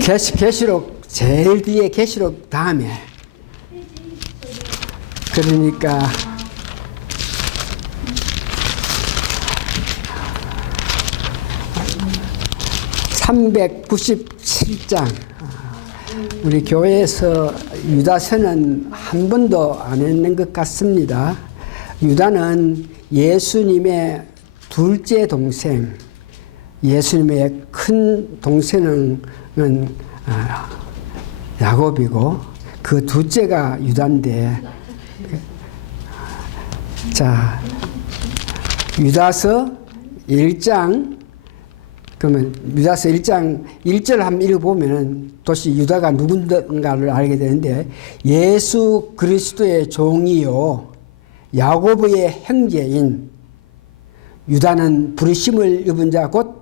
계시록 제일 뒤에 계시록 다음에 그러니까 397장 우리 교회에서 유다서는 한 번도 안 했는 것 같습니다. 유다는 예수님의 둘째 동생, 예수님의 큰 동생은 야곱이고 그 둘째가 유다인데, 자, 유다서 1장, 그러면 유다서 1장 1절 한번 읽어보면은 도시 유다가 누군가를 알게 되는데, 예수 그리스도의 종이요 야곱의 형제인 유다는 부르심을 입은 자 곧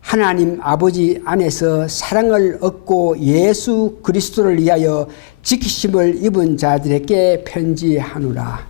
하나님 아버지 안에서 사랑을 얻고 예수 그리스도를 위하여 지키심을 입은 자들에게 편지하노라.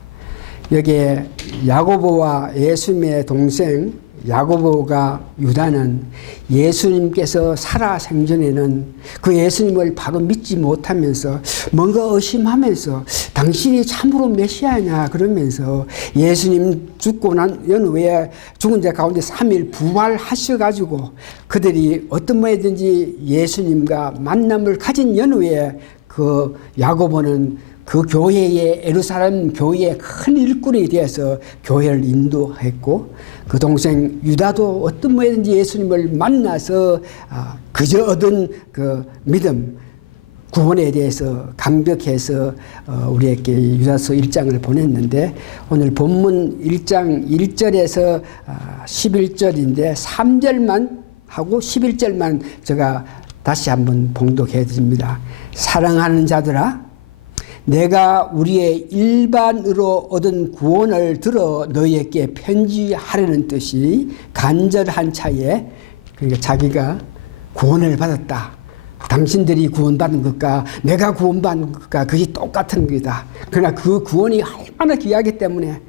여기에 야고보와 예수님의 동생 야고보가 유다는 예수님께서 살아 생전에는 그 예수님을 바로 믿지 못하면서 뭔가 의심하면서 당신이 참으로 메시아냐 그러면서 예수님 죽고 난 연후에 죽은 자 가운데 3일 부활하셔가지고 그들이 어떤 모양이든지 예수님과 만남을 가진 연후에 그 야고보는 그 교회의 예루살렘 교회의 큰 일꾼이 되어서 교회를 인도했고, 그 동생 유다도 어떤 모양이든지 예수님을 만나서 그저 얻은 그 믿음, 구원에 대해서 감격해서 우리에게 유다서 1장을 보냈는데, 오늘 본문 1장 1절에서 11절인데 3절만 하고 11절만 제가 다시 한번 봉독해 드립니다. 사랑하는 자들아, 내가 우리의 일반으로 얻은 구원을 들어 너희에게 편지하려는 뜻이 간절한 차에, 그러니까 자기가 구원을 받았다, 당신들이 구원받은 것과 내가 구원받은 것과 그게 똑같은 거다. 그러나 그 구원이 얼마나 귀하기 때문에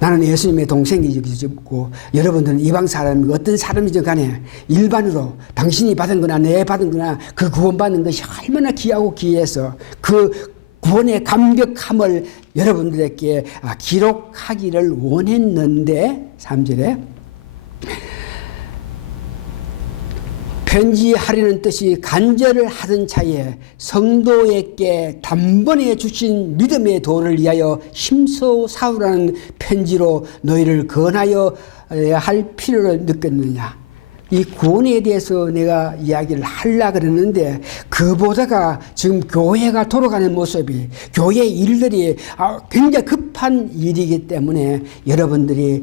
나는 예수님의 동생이고 여러분들은 이방 사람이고 어떤 사람이든 간에 일반으로 당신이 받은 거나 내 받은 거나 그 구원받는 것이 얼마나 귀하고 귀해서 그 구원의 감격함을 여러분들에게 기록하기를 원했는데, 3절에 편지하려는 뜻이 간절을 하던 차에 성도에게 단번에 주신 믿음의 도를 위하여 힘써 사우라는 편지로 너희를 권하여 할 필요를 느꼈느냐. 이 구원에 대해서 내가 이야기를 하려고 그러는데, 그보다가 지금 교회가 돌아가는 모습이, 교회 일들이 굉장히 급한 일이기 때문에 여러분들이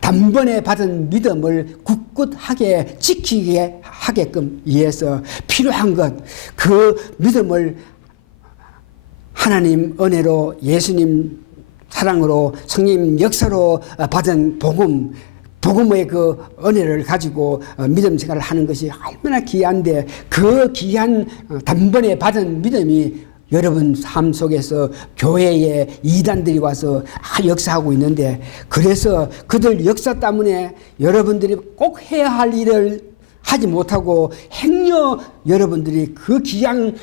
단번에 받은 믿음을 굳굳하게 지키게 하게끔 위해서 필요한 것, 그 믿음을 하나님 은혜로 예수님 사랑으로 성령 역사로 받은 복음의 그 은혜를 가지고 믿음 생활을 하는 것이 얼마나 귀한데, 그 귀한 단번에 받은 믿음이 여러분 삶 속에서 교회에 이단들이 와서 역사하고 있는데, 그래서 그들 역사 때문에 여러분들이 꼭 해야 할 일을 하지 못하고 행여 여러분들이 그 귀한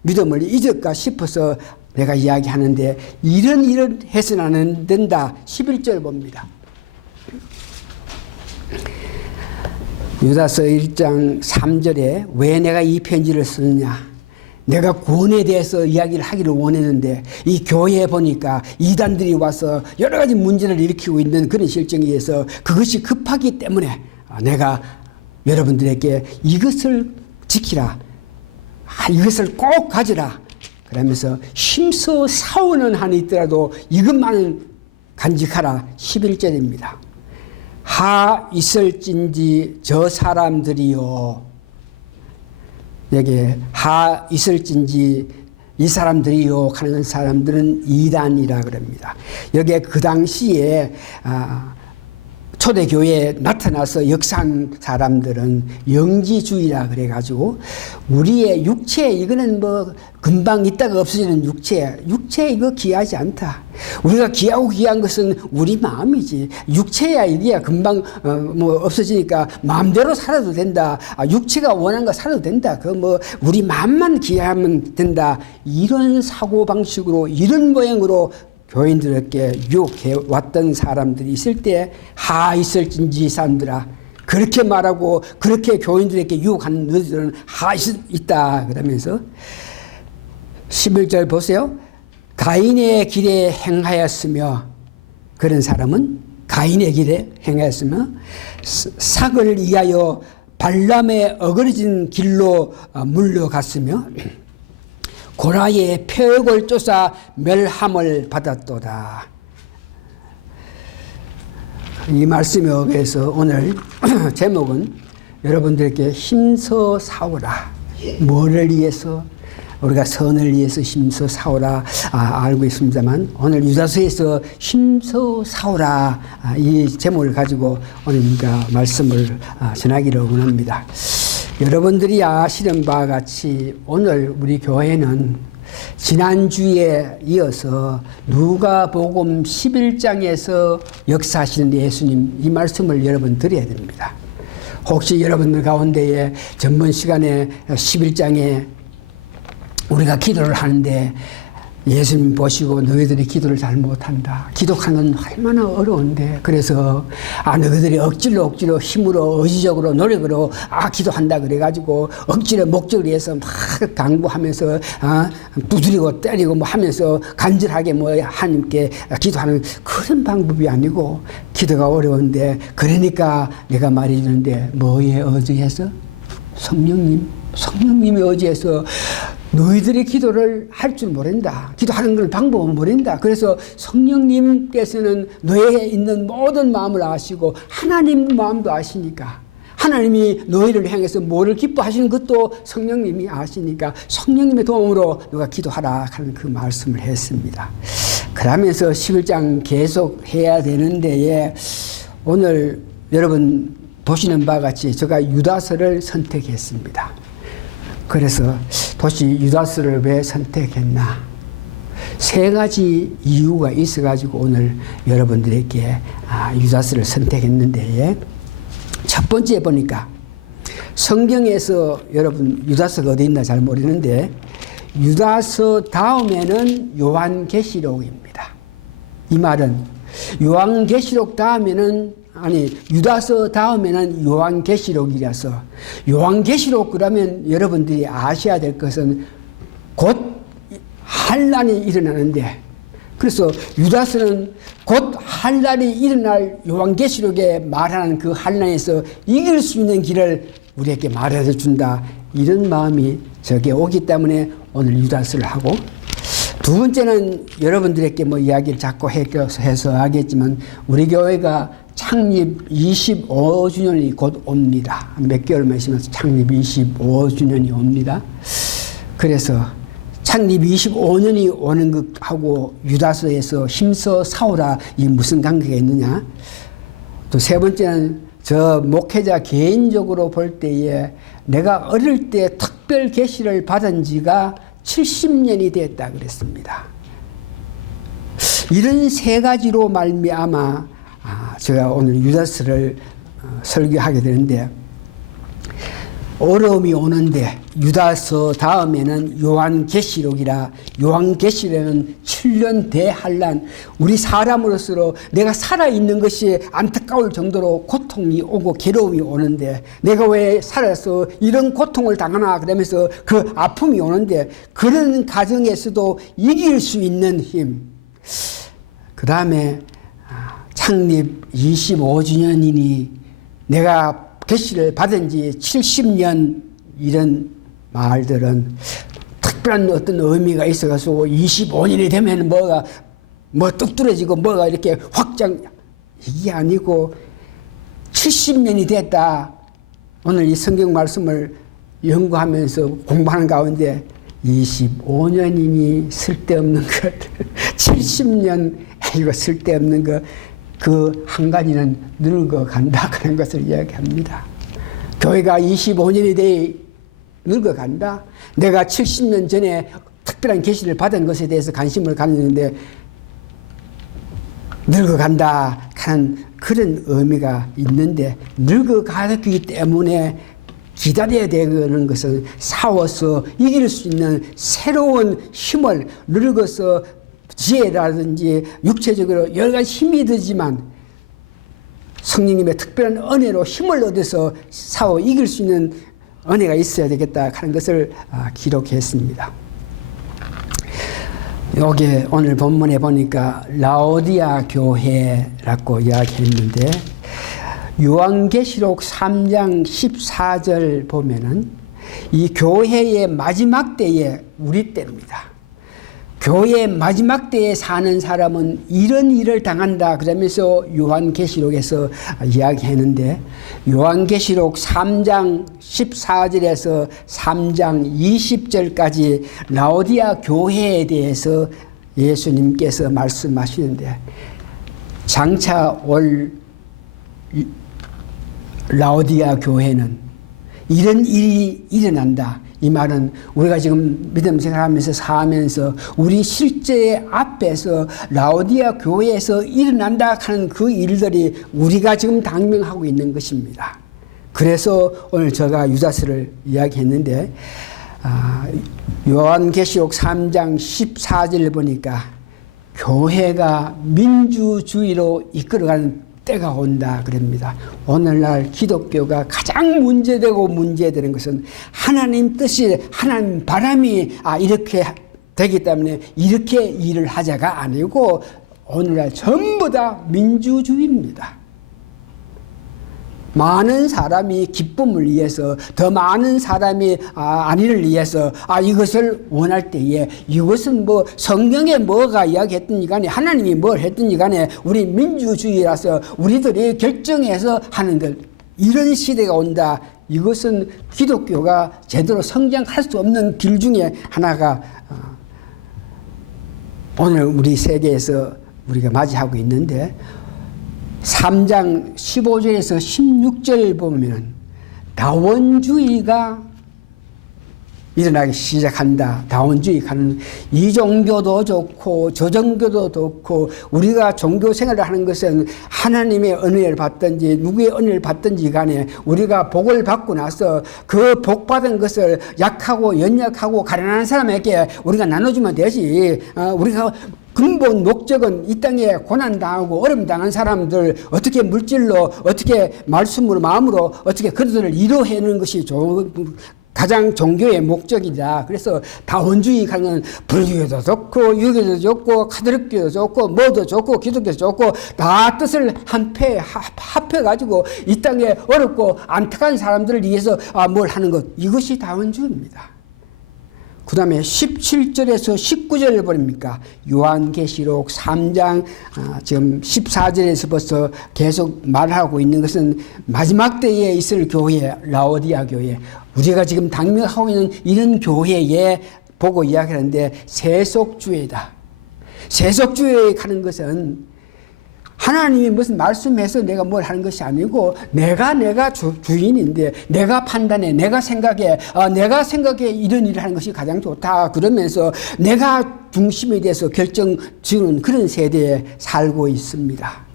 믿음을 잊을까 싶어서 내가 이야기하는데, 이런 일을 해서는 안 된다. 11절 봅니다. 유다서 1장 3절에 왜 내가 이 편지를 쓰느냐. 내가 구원에 대해서 이야기를 하기를 원했는데 이 교회에 보니까 이단들이 와서 여러 가지 문제를 일으키고 있는 그런 실정에 의해서 그것이 급하기 때문에 내가 여러분들에게 이것을 지키라, 이것을 꼭 가지라 그러면서 힘써 사오는 한이 있더라도 이것만은 간직하라. 11절입니다. 하 있을진지 저 사람들이요. 여기 하 있을진지 이 사람들이요 하는 사람들은 이단이라 그럽니다. 여기에 그 당시에 초대교회에 나타나서 역사한 사람들은 영지주의라 그래가지고 우리의 육체, 이거는 뭐 금방 있다가 없어지는 육체 이거 귀하지 않다. 우리가 귀하고 귀한 것은 우리 마음이지. 육체야 이게야 금방 뭐 없어지니까 마음대로 살아도 된다. 육체가 원하는 거 살아도 된다. 그 뭐 우리 마음만 귀하면 된다. 이런 사고 방식으로, 이런 모양으로 교인들에게 유혹해 왔던 사람들이 있을 때, 하 있을진지 사람들아, 그렇게 말하고 그렇게 교인들에게 유혹하는 너희들은 하 있다 그러면서 11절 보세요. 가인의 길에 행하였으며, 그런 사람은 가인의 길에 행하였으며 삭을 위하여 발람의 어그러진 길로 물러갔으며 고라의 표역을 쫓아 멸함을 받았도다. 이 말씀에 의해서 오늘 제목은 여러분들에게 힘써 싸우라. 뭐를 위해서? 우리가 선을 위해서 힘써 싸우라 알고 있습니다만, 오늘 유다서에서 힘써 싸우라 이 제목을 가지고 오늘 우리가 말씀을 전하기를 원합니다. 여러분들이 아시는 바와 같이 오늘 우리 교회는 지난주에 이어서 누가복음 11장에서 역사하시는 예수님, 이 말씀을 여러분 드려야 됩니다. 혹시 여러분들 가운데에 전번 시간에 11장에 우리가 기도를 하는데 예수님 보시고 너희들이 기도를 잘 못한다. 기도하는 건 얼마나 어려운데. 그래서 너희들이 억지로 힘으로 의지적으로 노력으로 기도한다 그래가지고 억지로 목적을 위해서 막 강구하면서 두드리고 때리고 뭐 하면서 간절하게 뭐 하나님께 기도하는 그런 방법이 아니고, 기도가 어려운데 그러니까 내가 말해주는데 뭐에 의지해서? 성령님의 의지해서 너희들의 기도를 할 줄 모른다. 기도하는 걸 방법은 모른다. 그래서 성령님께서는 너희에 있는 모든 마음을 아시고 하나님 마음도 아시니까, 하나님이 너희를 향해서 뭐를 기뻐하시는 것도 성령님이 아시니까 성령님의 도움으로 너가 기도하라 하는 그 말씀을 했습니다. 그러면서 11장 계속 해야 되는데 오늘 여러분 보시는 바와 같이 제가 유다서를 선택했습니다. 그래서 도대체 유다서를 왜 선택했나? 3가지 이유가 있어가지고 오늘 여러분들에게 유다서를 선택했는데, 첫 번째 보니까 성경에서 여러분 유다서가 어디 있나 잘 모르는데 유다서 다음에는 요한계시록입니다. 이 말은 요한계시록 다음에는 유다서 다음에는 요한계시록이라서, 요한계시록 그러면 여러분들이 아셔야 될 것은 곧 환란이 일어나는데, 그래서 유다서는 곧 환란이 일어날 요한계시록에 말하는 그 환란에서 이길 수 있는 길을 우리에게 말해서 준다. 이런 마음이 저게 오기 때문에 오늘 유다서를 하고, 두 번째는 여러분들에게 뭐 이야기를 자꾸 해서 하겠지만 우리 교회가 창립 25주년이 곧 옵니다. 몇 개월만 있으면서 창립 25주년이 옵니다. 그래서 창립 25년이 오는 것하고 유다서에서 힘써 싸우라 이 무슨 관계가 있느냐. 또 세 번째는 저 목회자 개인적으로 볼 때에 내가 어릴 때 특별 계시를 받은 지가 70년이 됐다 그랬습니다. 이런 3가지로 말미암아 제가 오늘 유다서를 설교하게 되는데, 어려움이 오는데 유다서 다음에는 요한계시록이라, 요한계시록은 7년 대환란, 우리 사람으로서 내가 살아있는 것이 안타까울 정도로 고통이 오고 괴로움이 오는데 내가 왜 살아서 이런 고통을 당하나 그러면서 그 아픔이 오는데, 그런 가정에서도 이길 수 있는 힘. 그 다음에 창립 25주년이니 내가 계시를 받은 지 70년, 이런 말들은 특별한 어떤 의미가 있어가지고 25년이 되면 뭐가 뚝 뚫어지고 뭐가 이렇게 확장, 이게 아니고 70년이 됐다. 오늘 이 성경 말씀을 연구하면서 공부하는 가운데 25년이니 쓸데없는 것, 70년 이거 쓸데없는 것, 그 한 가지는 늙어간다 그런 것을 이야기합니다. 교회가 25년이 돼 늙어간다. 내가 70년 전에 특별한 계시를 받은 것에 대해서 관심을 갖는데 늙어간다 하는 그런 의미가 있는데, 늙어가기 때문에 기다려야 되는 것은 싸워서 이길 수 있는 새로운 힘을, 늙어서 지혜라든지 육체적으로 여러 가지 힘이 들지만 성령님의 특별한 은혜로 힘을 얻어서 싸워 이길 수 있는 은혜가 있어야 되겠다 하는 것을 기록했습니다. 여기 오늘 본문에 보니까 라오디아 교회라고 이야기했는데, 요한계시록 3장 14절 보면은 이 교회의 마지막 때에, 우리 때입니다. 교회의 마지막 때에 사는 사람은 이런 일을 당한다 그러면서 요한계시록에서 이야기했는데, 요한계시록 3장 14절에서 3장 20절까지 라오디아 교회에 대해서 예수님께서 말씀하시는데, 장차 올 라오디아 교회는 이런 일이 일어난다. 이 말은 우리가 지금 믿음 생활하면서 사하면서 우리 실제 앞에서 라오디아 교회에서 일어난다 하는 그 일들이 우리가 지금 당면하고 있는 것입니다. 그래서 오늘 제가 유다서를 이야기했는데, 요한계시록 3장 14절을 보니까 교회가 민주주의로 이끌어가는 때가 온다 그럽니다. 오늘날 기독교가 가장 문제되는 것은 하나님 뜻이, 하나님 바람이 이렇게 되기 때문에 이렇게 일을 하자가 아니고, 오늘날 전부 다 민주주의입니다. 많은 사람이 기쁨을 위해서, 더 많은 사람이 안위를 위해서 이것을 원할 때에, 이것은 뭐 성경에 뭐가 이야기했든지 간에 하나님이 뭘 했든지 간에 우리 민주주의라서 우리들이 결정해서 하는 것, 이런 시대가 온다. 이것은 기독교가 제대로 성장할 수 없는 길 중에 하나가 오늘 우리 세계에서 우리가 맞이하고 있는데, 3장 15절에서 16절 보면 다원주의가 일어나기 시작한다. 다원주의 가는, 이 종교도 좋고 저 종교도 좋고, 우리가 종교 생활을 하는 것은 하나님의 은혜를 받든지 누구의 은혜를 받든지 간에 우리가 복을 받고 나서 그 복 받은 것을 약하고 연약하고 가난한 사람에게 우리가 나눠주면 되지. 우리가 근본 목적은 이 땅에 고난당하고 어려움당한 사람들 어떻게 물질로, 어떻게 말씀으로, 마음으로 어떻게 그들을 위로하는 것이 가장 종교의 목적이다. 그래서 다원주의 가는 불교도 좋고 유교도 좋고 카톨릭교도 좋고 뭐도 좋고 기독교도 좋고 다 뜻을 한패 합해가지고 이 땅에 어렵고 안타까운 사람들을 위해서 뭘 하는 것, 이것이 다원주의입니다. 그 다음에 17절에서 19절을 보니까 요한계시록 3장 지금 14절에서 벌써 계속 말하고 있는 것은 마지막 때에 있을 교회, 라오디아 교회, 우리가 지금 당면하고 있는 이런 교회에 보고 이야기하는데, 세속주의다. 세속주의에 가는 것은 하나님이 무슨 말씀해서 내가 뭘 하는 것이 아니고, 내가 주인인데 내가 판단해, 내가 생각해, 내가 생각해 이런 일을 하는 것이 가장 좋다 그러면서 내가 중심에 대해서 결정 지는 그런 세대에 살고 있습니다.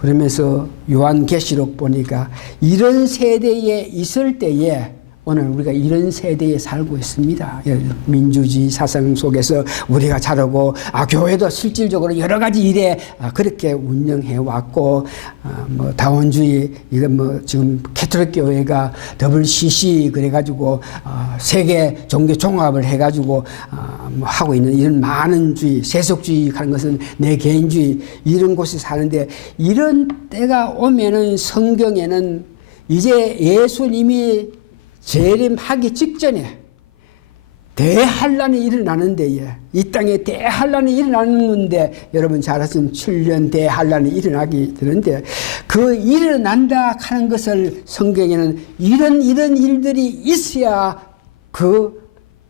그러면서 요한계시록 보니까 이런 세대에 있을 때에, 오늘 우리가 이런 세대에 살고 있습니다. 민주주의 사상 속에서 우리가 자라고, 교회도 실질적으로 여러 가지 일에 그렇게 운영해 왔고, 뭐 다원주의, 이건 뭐 지금 캐톨릭 교회가 WCC 그래가지고 세계 종교 종합을 해가지고 뭐 하고 있는 이런 많은 주의, 세속주의 하는 것은 내 개인주의, 이런 곳에 사는데, 이런 때가 오면은 성경에는 이제 예수님이 재림하기 직전에 대환란이 일어나는 데에, 이 땅에 대환란이 일어나는데, 여러분 잘 아시는 7년 대환란이 일어나게 되는데, 그 일어난다 하는 것을 성경에는 이런 일들이 있어야 그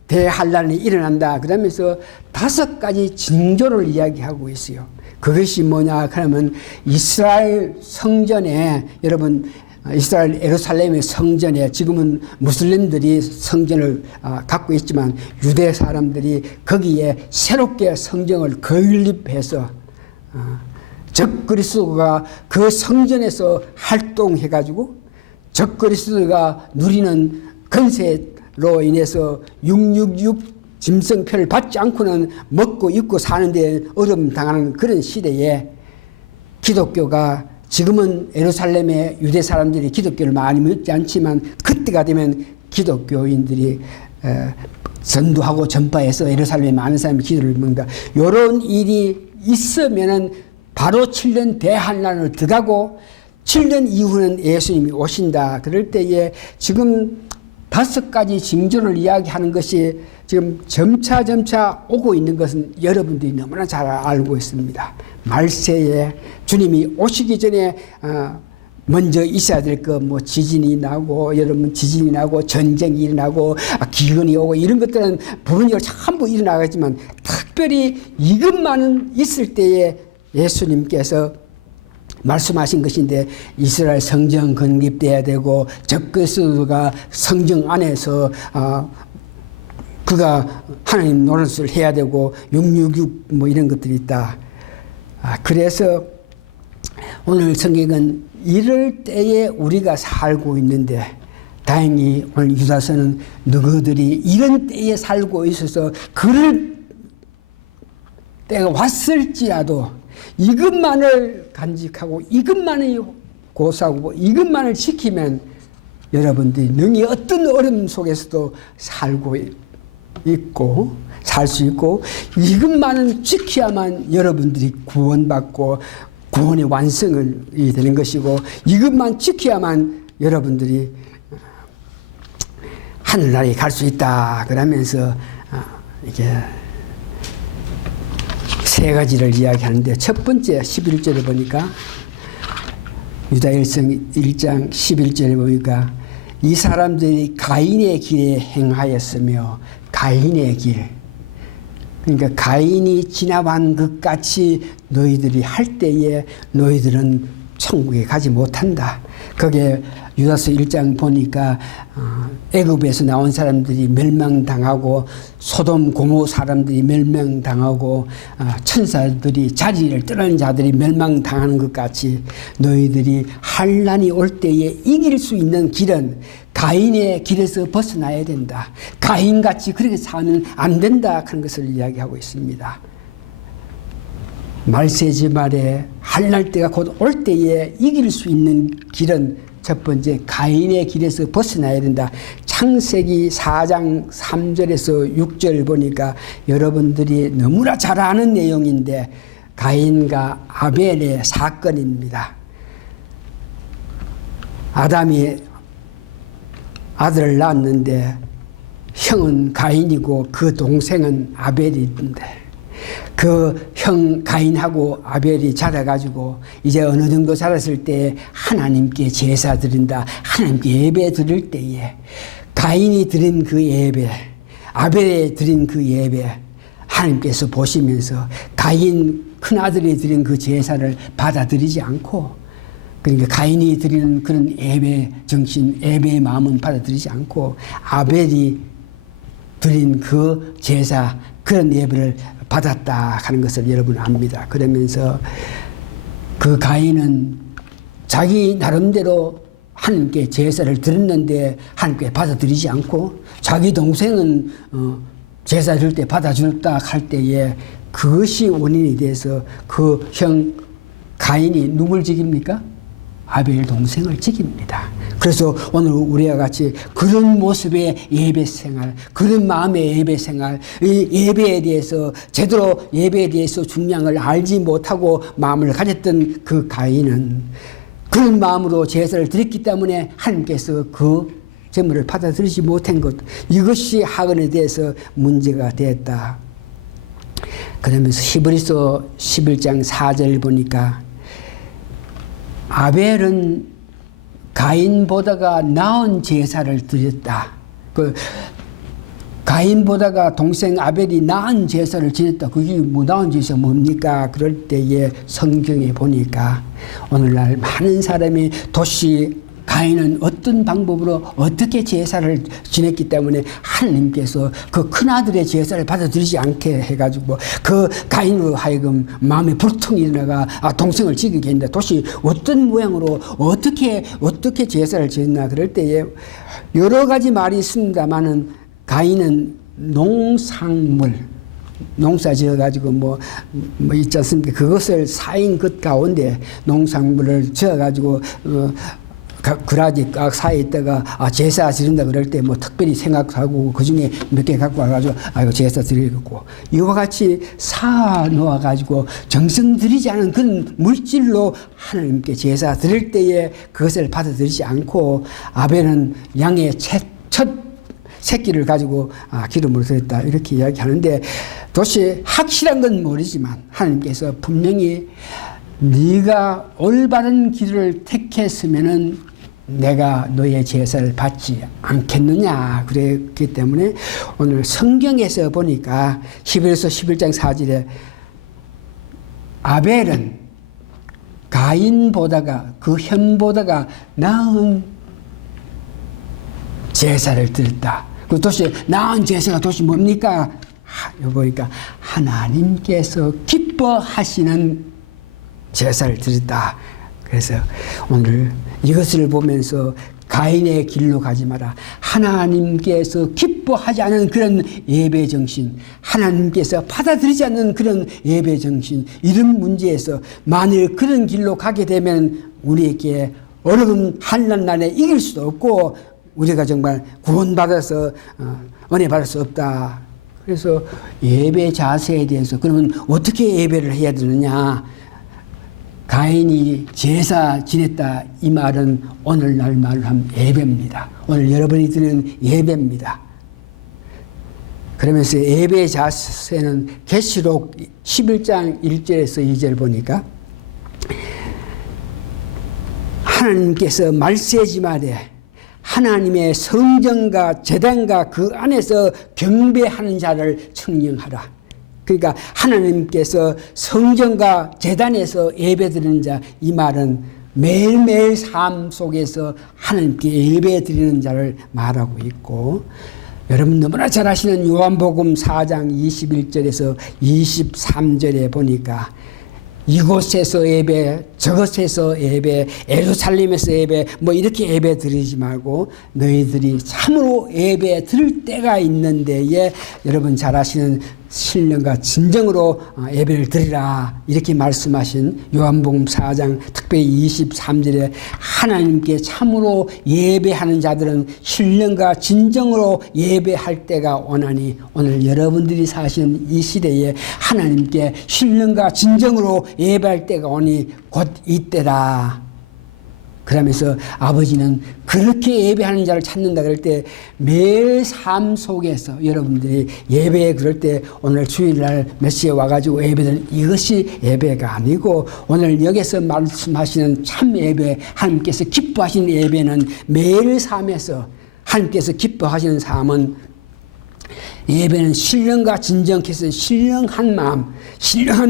대환란이 일어난다 그러면서 5가지 징조를 이야기하고 있어요. 그것이 뭐냐 그러면 이스라엘 성전에 여러분 이스라엘 예루살렘의 성전에 지금은 무슬림들이 성전을 갖고 있지만 유대 사람들이 거기에 새롭게 성전을 건립해서 적그리스도가 그 성전에서 활동해가지고 적그리스도가 누리는 권세로 인해서 666 짐승표를 받지 않고는 먹고 입고 사는데 어려움 당하는 그런 시대에 기독교가 지금은 예루살렘의 유대 사람들이 기독교를 많이 믿지 않지만 그때가 되면 기독교인들이 전도하고 전파해서 예루살렘에 많은 사람이 기도를 먹는다. 이런 일이 있으면은 바로 7년 대환란을 들어가고 7년 이후는 예수님이 오신다. 그럴 때에 지금 5가지 징조를 이야기하는 것이 지금 점차 오고 있는 것은 여러분들이 너무나 잘 알고 있습니다. 말세에 주님이 오시기 전에 먼저 있어야 될 거 뭐 지진이 나고 여러분 지진이 나고 전쟁이 일어나고 기근이 오고 이런 것들은 불운이 전부 일어나겠지만 특별히 이것만은 있을 때에 예수님께서 말씀하신 것인데 이스라엘 성전 건립돼야 되고 적그리스도가 성전 안에서 그가 하나님 노릇을 해야 되고 666 뭐 이런 것들이 있다. 그래서 오늘 성경은 이럴 때에 우리가 살고 있는데 다행히 오늘 유다서는 너희들이 이런 때에 살고 있어서 그럴 때가 왔을지라도 이것만을 간직하고 이것만을 고사하고 이것만을 지키면 여러분들이 능히 어떤 어려움 속에서도 살고 있고 살 수 있고 이것만은 지켜야만 여러분들이 구원받고 구원의 완성이 되는 것이고 이것만 지켜야만 여러분들이 하늘나라에 갈 수 있다. 그러면서 이게 3가지를 이야기하는데 첫 번째 11절에 보니까 유다일서 1장 11절에 보니까 이 사람들이 가인의 길에 행하였으며 가인의 길 그러니까 가인이 지나간 것 같이 너희들이 할 때에 너희들은 천국에 가지 못한다. 거기에 유다서 1장 보니까 애굽에서 나온 사람들이 멸망당하고 소돔 고모 사람들이 멸망당하고 천사들이 자리를 떠나는 자들이 멸망당하는 것 같이 너희들이 환난이 올 때에 이길 수 있는 길은 가인의 길에서 벗어나야 된다. 가인같이 그렇게 사면 안 된다 하는 것을 이야기하고 있습니다. 말세지 말에 환난 때가 곧 올 때에 이길 수 있는 길은 첫 번째 가인의 길에서 벗어나야 된다. 창세기 4장 3절에서 6절 보니까 여러분들이 너무나 잘 아는 내용인데 가인과 아벨의 사건입니다. 아담이 아들을 낳았는데 형은 가인이고 그 동생은 아벨인데 그 형 가인하고 아벨이 자라가지고 이제 어느 정도 자랐을 때 하나님께 제사 드린다. 하나님께 예배 드릴 때에 가인이 드린 그 예배, 아벨이 드린 그 예배 하나님께서 보시면서 가인 큰아들이 드린 그 제사를 받아들이지 않고 그러니까 가인이 드리는 그런 예배 정신, 예배의 마음은 받아들이지 않고 아벨이 드린 그 제사, 그런 예배를 받았다 하는 것을 여러분 압니다. 그러면서 그 가인은 자기 나름대로 하나님께 제사를 드렸는데 하나님께 받아들이지 않고 자기 동생은 제사 드릴 때 받아줬다 할 때에 그것이 원인이 돼서 그 형 가인이 누굴 죽입니까? 아벨 동생을 죽입니다. 그래서 오늘 우리와 같이 그런 모습의 예배 생활, 그런 마음의 예배 생활, 이 예배에 대해서 제대로 예배에 대해서 중량을 알지 못하고 마음을 가졌던 그 가인은 그런 마음으로 제사를 드렸기 때문에 하나님께서 그 제물을 받아들이지 못한 것, 이것이 학원에 대해서 문제가 됐다. 그러면서 히브리서 11장 4절 보니까 아벨은 가인보다가 나은 제사를 드렸다. 가인보다가 동생 아벨이 나은 제사를 지냈다. 그게 뭐 나은 제사가 뭡니까? 그럴 때에 성경에 보니까 오늘날 많은 사람이 도시 가인은 어떤 방법으로 어떻게 제사를 지냈기 때문에 하나님께서 그 큰아들의 제사를 받아들이지 않게 해가지고 그 가인으로 하여금 마음에 불통이 일어나가 동생을 죽이게 했는데 도시 어떤 모양으로 어떻게 제사를 지냈나 그럴 때에 여러 가지 말이 있습니다만은 가인은 농산물 농사 지어가지고 뭐 있지 않습니까? 그것을 쌓인 것 가운데 농산물을 지어가지고 그라지 깍 사이에 있다가 제사 지른다 그럴 때 뭐 특별히 생각하고 그 중에 몇 개 갖고 와가지고 이거 제사 드리겠고 이와 같이 사 놓아가지고 정성 들이지 않은 그런 물질로 하나님께 제사 드릴 때에 그것을 받아들이지 않고 아벨은 양의 첫 새끼를 가지고 기름으로 드렸다 이렇게 이야기하는데 도시 확실한 건 모르지만 하나님께서 분명히 네가 올바른 길을 택했으면은 내가 너의 제사를 받지 않겠느냐 그랬기 때문에 오늘 성경에서 보니까 히브리서 11장 4절에 아벨은 가인보다가 그 형보다가 나은 제사를 드렸다. 그 도시 나은 제사가 도시 뭡니까? 여기 보니까 하나님께서 기뻐하시는 제사를 드렸다. 그래서 오늘 이것을 보면서 가인의 길로 가지 마라. 하나님께서 기뻐하지 않은 그런 예배 정신, 하나님께서 받아들이지 않는 그런 예배 정신, 이런 문제에서 만일 그런 길로 가게 되면 우리에게 어려운 환난 날에 이길 수도 없고 우리가 정말 구원받아서 은혜 받을 수 없다. 그래서 예배 자세에 대해서 그러면 어떻게 예배를 해야 되느냐? 가인이 제사 지냈다 이 말은 오늘날 말로 하면 예배입니다. 오늘 여러분이 드리는 예배입니다. 그러면서 예배 자세는 계시록 11장 1절에서 2절 보니까 하나님께서 말세지 말에 하나님의 성전과 제단과 그 안에서 경배하는 자를 청령하라. 그러니까 하나님께서 성전과 제단에서 예배드리는 자 이 말은 매일매일 삶 속에서 하나님께 예배드리는 자를 말하고 있고 여러분 너무나 잘 아시는 요한복음 4장 21절에서 23절에 보니까 이곳에서 예배, 저곳에서 예배, 예루살렘에서 예배, 뭐 이렇게 예배 드리지 말고 너희들이 참으로 예배 드릴 때가 있는데에 여러분 잘 아시는 신령과 진정으로 예배를 드리라 이렇게 말씀하신 요한복음 4장 특별히 23절에 하나님께 참으로 예배하는 자들은 신령과 진정으로 예배할 때가 오나니 오늘 여러분들이 사시는 이 시대에 하나님께 신령과 진정으로 예배할 때가 오니 곧 이때다. 그러면서 아버지는 그렇게 예배하는 자를 찾는다 그럴 때 매일 삶 속에서 여러분들이 예배에 그럴 때 오늘 주일날 몇 시에 와가지고 예배드리는 이것이 예배가 아니고 오늘 여기서 말씀하시는 참 예배 하나님께서 기뻐하시는 예배는 매일 삶에서 하나님께서 기뻐하시는 삶은 예배는 신령과 진정해서 신령한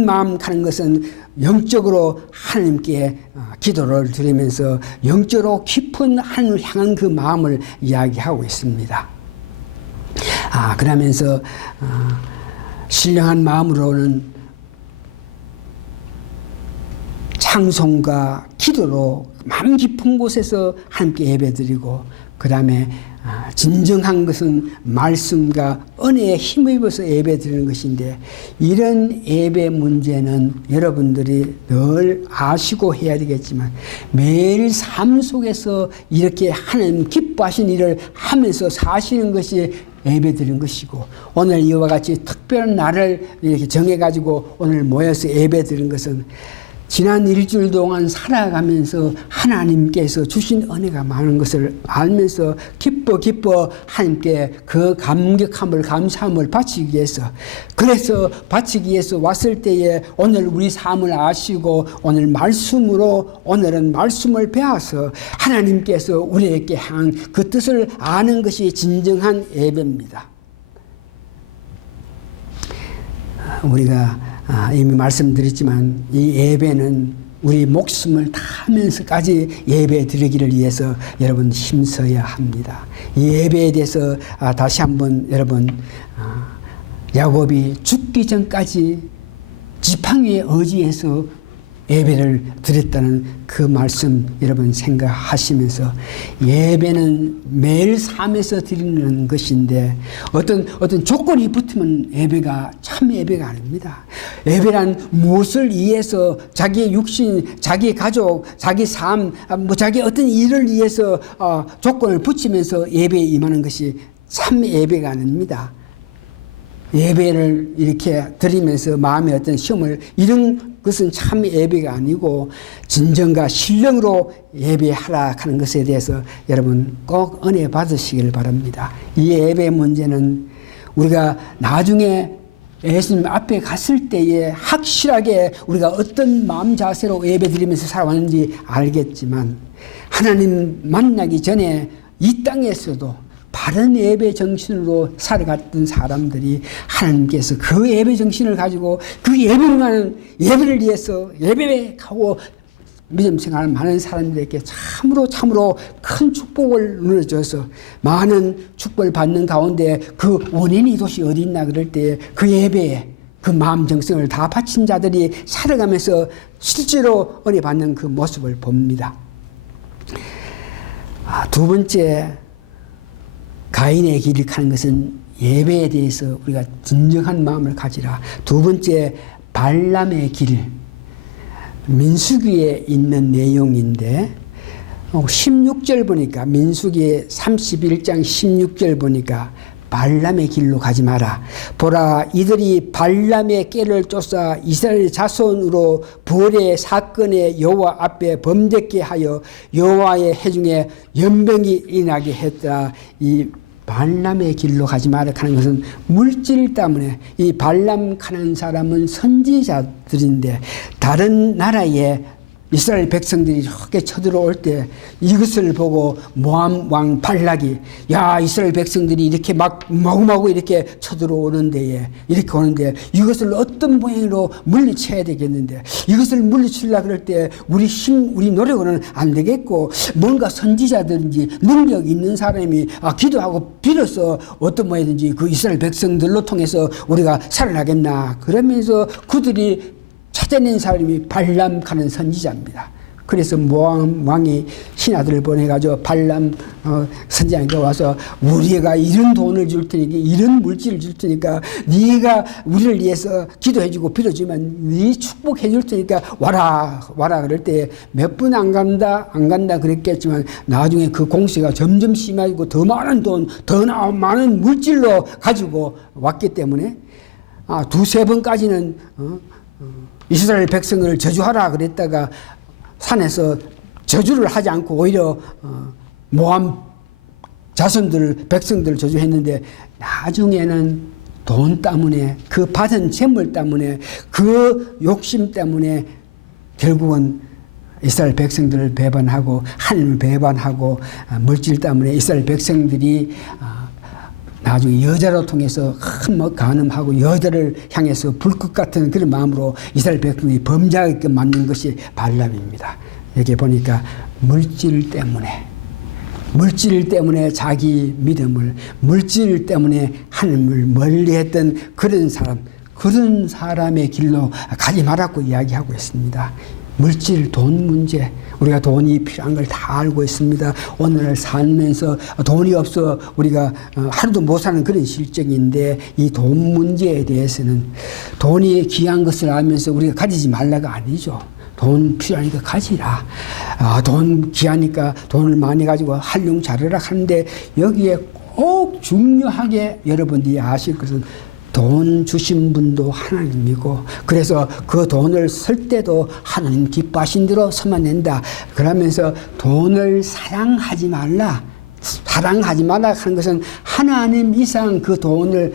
마음 가는 것은 영적으로 하나님께 기도를 드리면서 영적으로 깊은 하나님을 향한 그 마음을 이야기하고 있습니다. 그러면서 신령한 마음으로는 찬송과 기도로 마음 깊은 곳에서 하나님께 예배드리고 그 다음에 진정한 것은 말씀과 은혜에 힘입어서 예배 드리는 것인데 이런 예배 문제는 여러분들이 늘 아시고 해야 되겠지만 매일 삶 속에서 이렇게 하나님 기뻐하신 일을 하면서 사시는 것이 예배 드리는 것이고 오늘 이와 같이 특별한 날을 이렇게 정해가지고 오늘 모여서 예배 드리는 것은 지난 일주일 동안 살아가면서 하나님께서 주신 은혜가 많은 것을 알면서 기뻐 하나님께 그 감격함을 감사함을 바치기 위해서 그래서 바치기 위해서 왔을 때에 오늘 우리 삶을 아시고 오늘 말씀으로 오늘은 말씀을 배워서 하나님께서 우리에게 향한 그 뜻을 아는 것이 진정한 예배입니다. 우리가 이미 말씀드렸지만 이 예배는 우리 목숨을 다하면서까지 예배 드리기를 위해서 여러분 힘써야 합니다. 이 예배에 대해서 다시 한번 여러분 야곱이 죽기 전까지 지팡이에 의지해서 예배를 드렸다는 그 말씀 여러분 생각하시면서 예배는 매일 삶에서 드리는 것인데 어떤 조건이 붙으면 예배가 참 예배가 아닙니다. 예배란 무엇을 위해서 자기의 육신, 자기 가족, 자기 삶, 자기 어떤 일을 위해서 조건을 붙이면서 예배에 임하는 것이 참 예배가 아닙니다. 예배를 이렇게 드리면서 마음의 어떤 시험을 이런 것은 참 예배가 아니고 진정과 신령으로 예배하라 하는 것에 대해서 여러분 꼭 은혜 받으시길 바랍니다. 이 예배 문제는 우리가 나중에 예수님 앞에 갔을 때에 확실하게 우리가 어떤 마음 자세로 예배 드리면서 살아왔는지 알겠지만 하나님 만나기 전에 이 땅에서도 바른 예배 정신으로 살아갔던 사람들이 하나님께서 그 예배 정신을 가지고 그 예배를 위해서 예배하고 믿음 생활을 많은 사람들에게 참으로 큰 축복을 누려줘서 많은 축복을 받는 가운데 그 원인이 이곳이 어디 있나 그럴 때 그 예배에 그 마음 정성을 다 바친 자들이 살아가면서 실제로 은혜 받는 그 모습을 봅니다. 두 번째 가인의 길을 가는 것은 예배에 대해서 우리가 진정한 마음을 가지라. 두 번째 발람의 길, 민수기에 있는 내용인데 16절 보니까 민수기 31장 16절 보니까 발람의 길로 가지 마라. 보라 이들이 발람의 꾀를 쫓아 이스라엘 자손으로 벌의 사건에 여호와 앞에 범죄케 하여 여호와의 회중에 연병이 일어나게 했더라. 이 발람의 길로 가지 마라 하는 것은 물질 때문에 이 발람 가는 사람은 선지자들인데 다른 나라에 이스라엘 백성들이 이렇게 쳐들어올 때 이것을 보고 모함 왕 발락이 야 이스라엘 백성들이 이렇게 막 마구마구 이렇게 쳐들어오는 데에 이렇게 오는데 이것을 어떤 모양으로 물리쳐야 되겠는데 이것을 물리치려고 그럴 때 우리 노력으로는 안 되겠고 뭔가 선지자든지 능력 있는 사람이 기도하고 빌어서 어떤 모양이든지 그 이스라엘 백성들로 통해서 우리가 살아나겠나 그러면서 그들이 찾아낸 사람이 발람 가는 선지자입니다. 그래서 모함 왕이 신하들을 보내가지고 발람 선지자에게 와서 우리가 이런 돈을 줄 테니까 이런 물질을 줄 테니까 네가 우리를 위해서 기도해주고 빌어주면 네 축복해줄 테니까 와라 그럴 때 몇 분 안 간다 그랬겠지만 나중에 그 공세가 점점 심해지고 더 많은 돈 더 많은 물질로 가지고 왔기 때문에 두세 번까지는 이스라엘 백성을 저주하라 그랬다가 산에서 저주를 하지 않고 오히려 모함 백성들을 저주했는데 나중에는 돈 때문에 그 받은 재물 때문에 그 욕심 때문에 결국은 이스라엘 백성들을 배반하고 하나님을 배반하고 물질 때문에 이스라엘 백성들이 나중에 여자로 통해서 간음하고 여자를 향해서 불꽃 같은 그런 마음으로 이스라엘 백성이 범죄하게 만든 것이 발람입니다. 여기 보니까 물질 때문에 자기 믿음을 물질 때문에 하나님을 멀리했던 그런 사람의 길로 가지 말라고 이야기하고 있습니다. 물질, 돈 문제, 우리가 돈이 필요한 걸 다 알고 있습니다. 오늘날 살면서 돈이 없어 우리가 하루도 못 사는 그런 실정인데 이 돈 문제에 대해서는 돈이 귀한 것을 알면서 우리가 가지지 말라가 아니죠. 돈 필요하니까 가지라. 돈 귀하니까 돈을 많이 가지고 활용 잘하라 하는데 여기에 꼭 중요하게 여러분들이 아실 것은 돈 주신 분도 하나님이고 그래서 그 돈을 쓸 때도 하나님 기뻐하신 대로 써만 낸다. 그러면서 돈을 사랑하지 말라. 사랑하지 말라 하는 것은 하나님 이상 그 돈을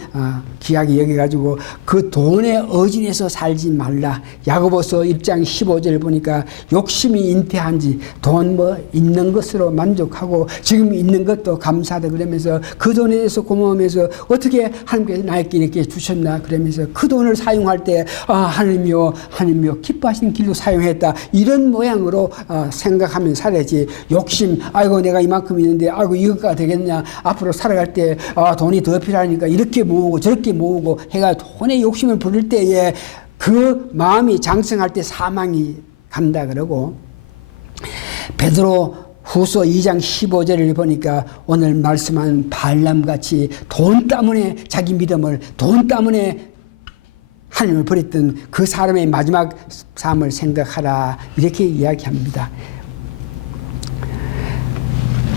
귀하게 여겨가지고 그 돈에 의진해서 살지 말라. 야고보서 1장 15절 보니까 욕심이 잉태한지 돈 뭐 있는 것으로 만족하고 지금 있는 것도 감사하다 그러면서 그 돈에 대해서 고마우면서 어떻게 하나님께서 나에게 이렇게 주셨나 그러면서 그 돈을 사용할 때 하나님이요 기뻐하시는 길로 사용했다 이런 모양으로 생각하면서 살아야지. 욕심 아이고 내가 이만큼 있는데 아이고 이거가 되겠냐 앞으로 살아갈 때 돈이 더 필요하니까 이렇게 모으고 저렇게 모으고 해가 돈에 욕심을 부릴 때에 그 마음이 장성할 때 사망이 간다 그러고, 베드로 후서 2장 15절을 보니까 오늘 말씀한 발람같이 돈 때문에 자기 믿음을, 돈 때문에 하나님을 버렸던 그 사람의 마지막 삶을 생각하라 이렇게 이야기합니다.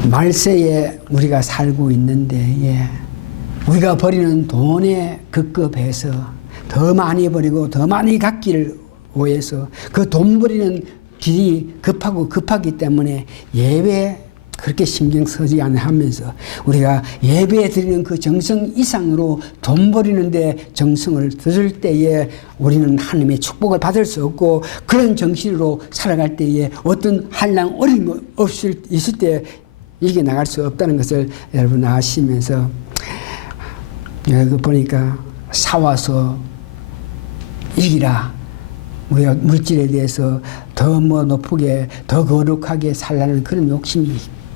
말세에 우리가 살고 있는데 우리가 버리는 돈에 급급해서 더 많이 버리고 더 많이 갖기를 오해서 그 돈 버리는 길이 급하기 때문에 예배 그렇게 신경 쓰지 않아 하면서 우리가 예배에 드리는 그 정성 이상으로 돈 버리는데 정성을 들을 때에 우리는 하나님의 축복을 받을 수 없고, 그런 정신으로 살아갈 때에 어떤 한량 어려움 없을 있을 때 이겨나갈 수 없다는 것을 여러분 아시면서, 여기 보니까 사와서 이기라. 우리가 물질에 대해서 더 높게 더 거룩하게 살라는 그런 욕심이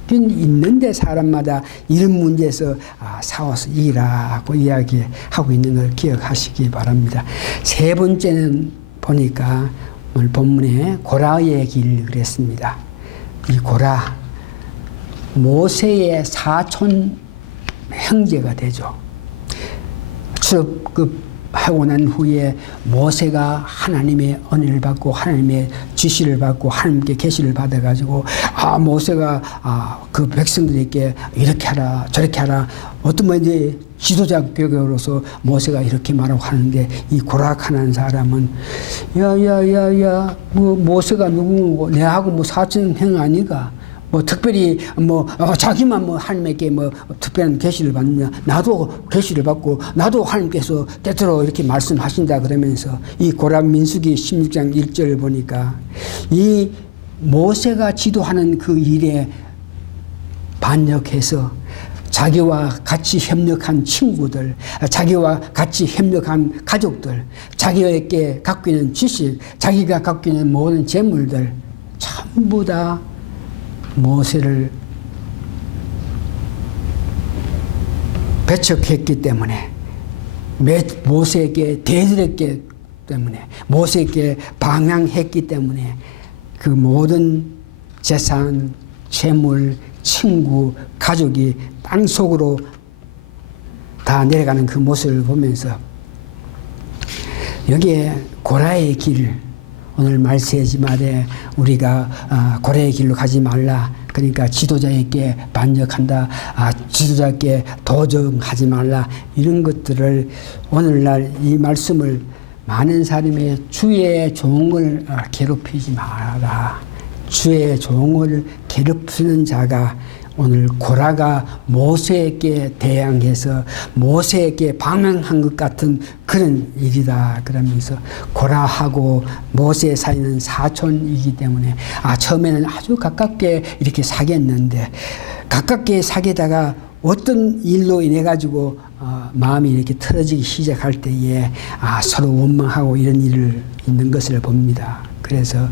있는데 사람마다 이런 문제에서 사와서 이기라고 이야기하고 있는 걸 기억하시기 바랍니다. 세 번째는 보니까 오늘 본문에 고라의 길 그랬습니다. 이 고라 모세의 사촌 형제가 되죠. 출애굽하고 난 후에 모세가 하나님의 은혜를 받고 하나님의 지시를 받고 하나님께 계시를 받아가지고 모세가 그 백성들에게 이렇게 하라 저렇게 하라, 어떤 분이 지도자 격으로서 모세가 이렇게 말하고 하는데, 이 고락하는 사람은 야야야야 모세가 누구고 내하고 사촌 형 아니가, 특별히 자기만 하나님께 특별한 계시를 받느냐, 나도 계시를 받고 나도 하나님께서 때때로 이렇게 말씀하신다 그러면서, 이 고라 민수기 16장 1절을 보니까 이 모세가 지도하는 그 일에 반역해서 자기와 같이 협력한 친구들, 자기와 같이 협력한 가족들, 자기에게 갖고 있는 지식, 자기가 갖고 있는 모든 재물들 전부 다 모세를 배척했기 때문에, 모세에게 대들었기 때문에, 모세에게 방향했기 때문에 그 모든 재산, 재물, 친구, 가족이 땅속으로 다 내려가는 그 모습을 보면서, 여기에 고라의 길, 오늘 말세지마다 우리가 고라의 길로 가지 말라. 그러니까 지도자에게 반역한다, 지도자에게 도정하지 말라, 이런 것들을 오늘날 이 말씀을 많은 사람의 주의 종을 괴롭히지 마라. 주의 종을 괴롭히는 자가 오늘 고라가 모세에게 대항해서 모세에게 방황한 것 같은 그런 일이다 그러면서, 고라하고 모세 사이는 사촌이기 때문에 처음에는 아주 가깝게 이렇게 사귀었는데, 가깝게 사귀다가 어떤 일로 인해 가지고 마음이 이렇게 틀어지기 시작할 때에 서로 원망하고 이런 일을 있는 것을 봅니다. 그래서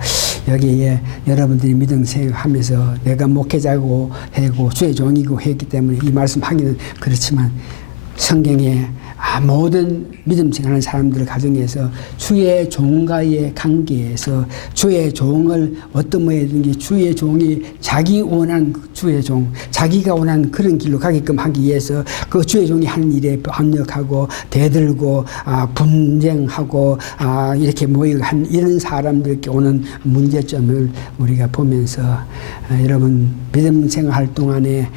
여기에 여러분들이 믿음 생각하면서 내가 목회자고 하고 주의 종이고 했기 때문에 이 말씀 하기는 그렇지만, 성경에 모든 믿음 생활하는 사람들 가정에서 주의 종과의 관계에서 주의 종을 어떤 모양이든지 주의 종이 자기 원하는 주의 종, 자기가 원하는 그런 길로 가게끔 하기 위해서 그 주의 종이 하는 일에 반역하고 대들고 분쟁하고 이렇게 모이고 한 이런 사람들께 오는 문제점을 우리가 보면서, 여러분 믿음 생활 동안에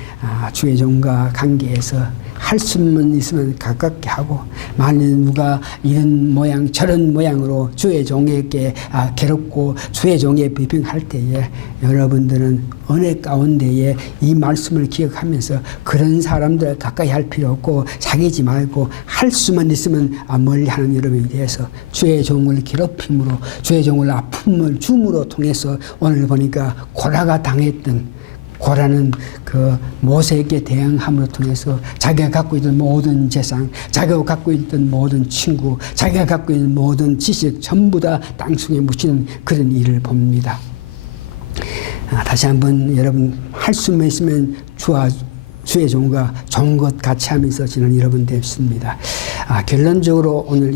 주의 종과 관계에서 할 수만 있으면 가깝게 하고, 만일 누가 이런 모양 저런 모양으로 주의 종에게 괴롭고 주의 종에 비평할 때에 여러분들은 은혜 가운데에 이 말씀을 기억하면서 그런 사람들 가까이 할 필요 없고 사귀지 말고 할 수만 있으면 멀리하는 여러분이 되어서 주의 종을 괴롭힘으로 주의 종을 아픔을 줌으로 통해서 오늘 보니까 고라가 당했던, 고라는 그 모세에게 대항함으로 통해서 자기가 갖고 있던 모든 재산, 자기가 갖고 있던 모든 친구, 자기가 갖고 있는 모든 지식 전부 다 땅속에 묻히는 그런 일을 봅니다. 다시 한번 여러분 할 수만 있으면 주의 종과 좋은 것 같이 하면서 지난 여러분 되었습니다. 결론적으로 오늘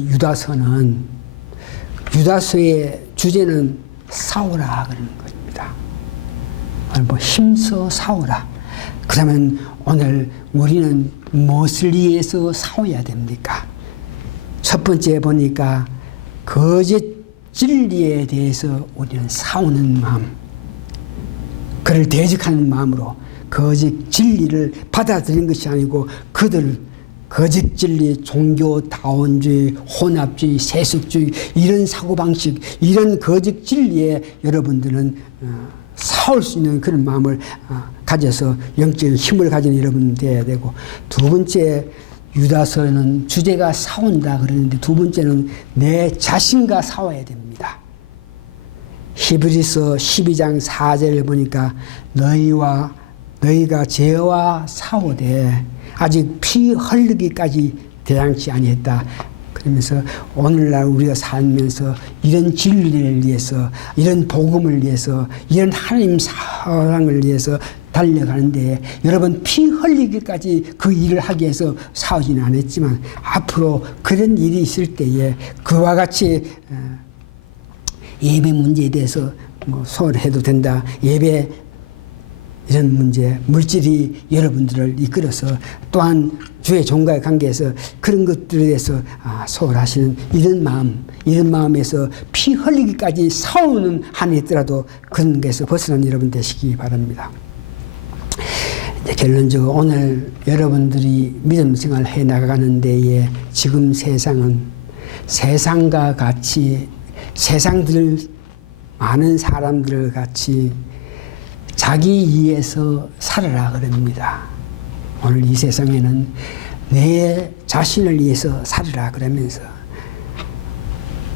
유다서의 주제는 싸우라 그러는 겁니다. 뭐 힘써 싸우라. 그러면 오늘 우리는 무엇을 위해서 싸워야 됩니까? 첫 번째 보니까 거짓 진리에 대해서 우리는 싸우는 마음, 그를 대적하는 마음으로 거짓 진리를 받아들이는 것이 아니고 그들 거짓 진리, 종교, 다원주의, 혼합주의, 세속주의 이런 사고방식, 이런 거짓 진리에 여러분들은 싸울 수 있는 그런 마음을 가져서 영적인 힘을 가진 여러분 되어야 되고, 두 번째 유다서는 주제가 싸운다 그러는데 두 번째는 내 자신과 싸워야 됩니다. 히브리서 12장 4절을 보니까 너희가 죄와 싸우되 아직 피 흘리기까지 대항치 아니했다. 그러면서 오늘날 우리가 살면서 이런 진리를 위해서, 이런 복음을 위해서, 이런 하나님 사랑을 위해서 달려가는데 여러분 피 흘리기까지 그 일을 하기 위해서 싸우지는 않았지만 앞으로 그런 일이 있을 때에 그와 같이 예배 문제에 대해서 소홀해도 된다. 예배 이런 문제, 물질이 여러분들을 이끌어서 또한 주의 종과의 관계에서 그런 것들에 대해서 소홀하시는 이런 마음에서 피 흘리기까지 싸우는 한이 있더라도 그런 데서 벗어난 여러분 되시기 바랍니다. 이제 결론적으로 오늘 여러분들이 믿음 생활을 해 나가는 데에 지금 세상은 세상과 같이 많은 사람들 같이 자기 이해서 살아라 그럽니다. 오늘 이 세상에는 내 자신을 위해서 살아라 그러면서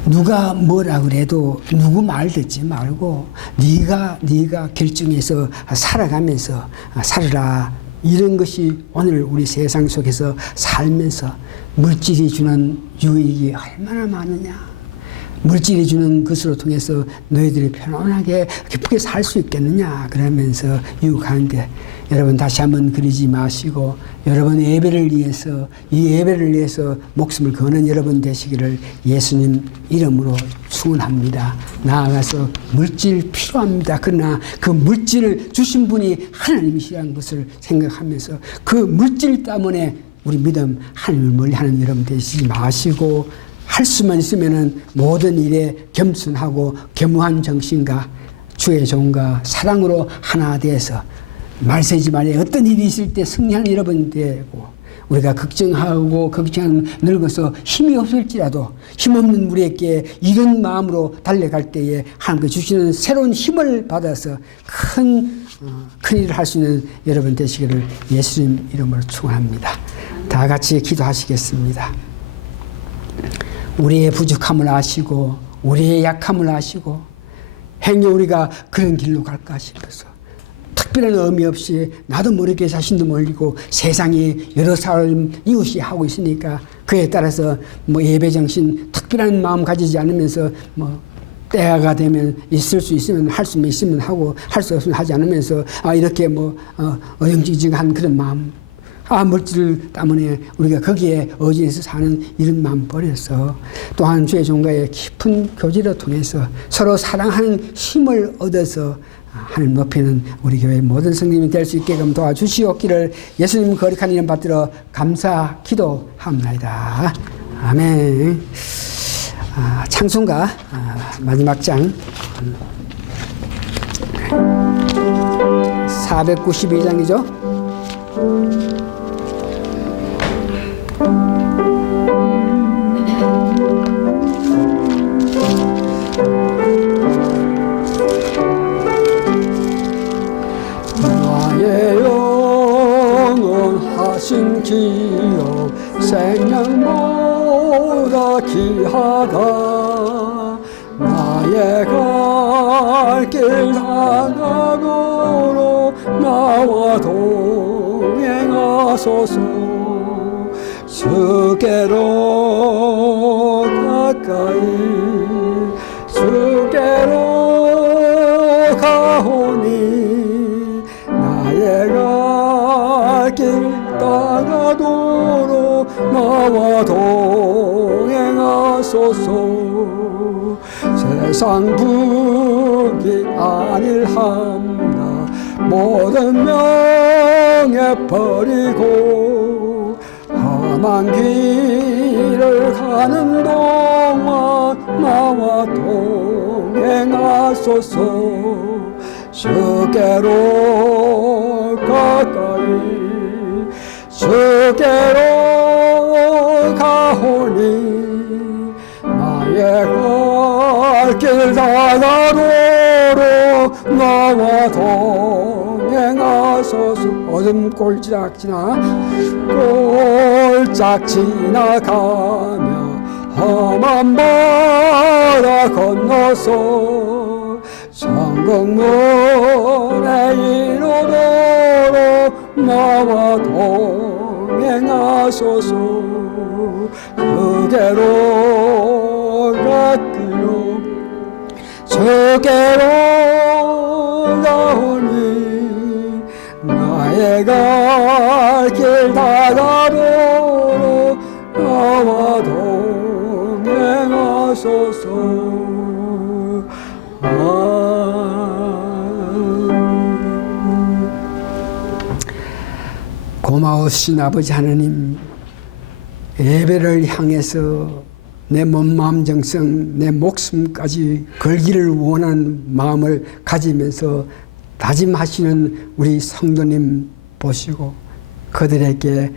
누가 뭐라 그래도 누구 말 듣지 말고 네가 결정해서 살아가면서 살아라. 이런 것이 오늘 우리 세상 속에서 살면서 물질이 주는 유익이 얼마나 많으냐. 물질이 주는 것으로 통해서 너희들이 편안하게 기쁘게 살 수 있겠느냐 그러면서 유혹하는데, 여러분 다시 한번 그러지 마시고 여러분 예배를 위해서, 이 예배를 위해서 목숨을 거는 여러분 되시기를 예수님 이름으로 축원합니다. 나아가서 물질 필요합니다. 그러나 그 물질을 주신 분이 하나님이시라는 것을 생각하면서 그 물질 때문에 우리 믿음 하나님을 멀리하는 여러분 되시지 마시고, 할 수만 있으면은 모든 일에 겸손하고 겸허한 정신과 주의 종과 사랑으로 하나 되어서 말세지 말에 어떤 일이 있을 때 승리하는 여러분 되고, 우리가 걱정하고 늙어서 힘이 없을지라도 힘없는 우리에게 이런 마음으로 달려갈 때에 하나님께 주시는 새로운 힘을 받아서 큰 일을 할 수 있는 여러분 되시기를 예수님 이름으로 축원합니다. 다 같이 기도하시겠습니다. 우리의 부족함을 아시고 우리의 약함을 아시고 행여 우리가 그런 길로 갈까 싶어서 특별한 의미 없이 나도 모르게 자신도 몰리고 세상이 여러 사람 이웃이 하고 있으니까 그에 따라서 예배 정신 특별한 마음 가지지 않으면서 때가 되면 있을 수 있으면 할 수 있으면 하고 할 수 없으면 하지 않으면서 이렇게 어영지직한 그런 마음, 물질 때문에 우리가 거기에 의지해서 사는 이런 마음 버려서 또한 주의 종과의 깊은 교제를 통해서 서로 사랑하는 힘을 얻어서 하나님 높이는 우리 교회 모든 성도님이 될 수 있게끔 도와주시옵기를 예수님 거룩한 이름 받들어 감사 기도합니다. 아멘. 찬송가 마지막 장 492장이죠. 생명보다 귀하다. 나의 갈 길 다가도록 나와 동행하소서. 주께로 가까이 주께로 가오니 나의 갈 길 다가도록 나와 동행하소서. 세상 부귀 아닐함나 모든 명예 버리고 험한 길을 가는 동안 나와 동행하소서. 주께로 가까이 주께로 가오니 나의 갈 길 다가도록 나와 동행하소서. 어둠 꼴짝 지나가며 험한 바다 건너서 성공문에 이르도록 나와 동행하소서. 주께로 가기로 주께로 가오니 나의 갈 길 다가도록 나와 동행하소서. 고마우신 아버지 하나님, 예배를 향해서 내 몸, 마음, 정성, 내 목숨까지 걸기를 원하는 마음을 가지면서 다짐하시는 우리 성도님 보시고 그들에게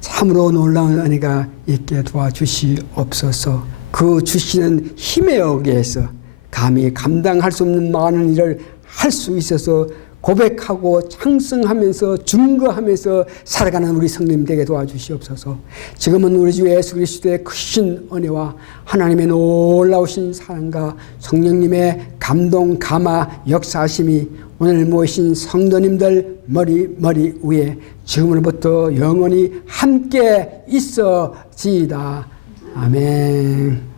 참으로 놀라운 은혜가 있게 도와주시옵소서. 그 주시는 힘에 의해서 감히 감당할 수 없는 많은 일을 할 수 있어서 고백하고 창성하면서 증거하면서 살아가는 우리 성도님 되게 도와주시옵소서. 지금은 우리 주 예수 그리스도의 크신 은혜와 하나님의 놀라우신 사랑과 성령님의 감동 감화 역사하심이 오늘 모이신 성도님들 머리 위에 지금으로부터 영원히 함께 있어지이다. 아멘.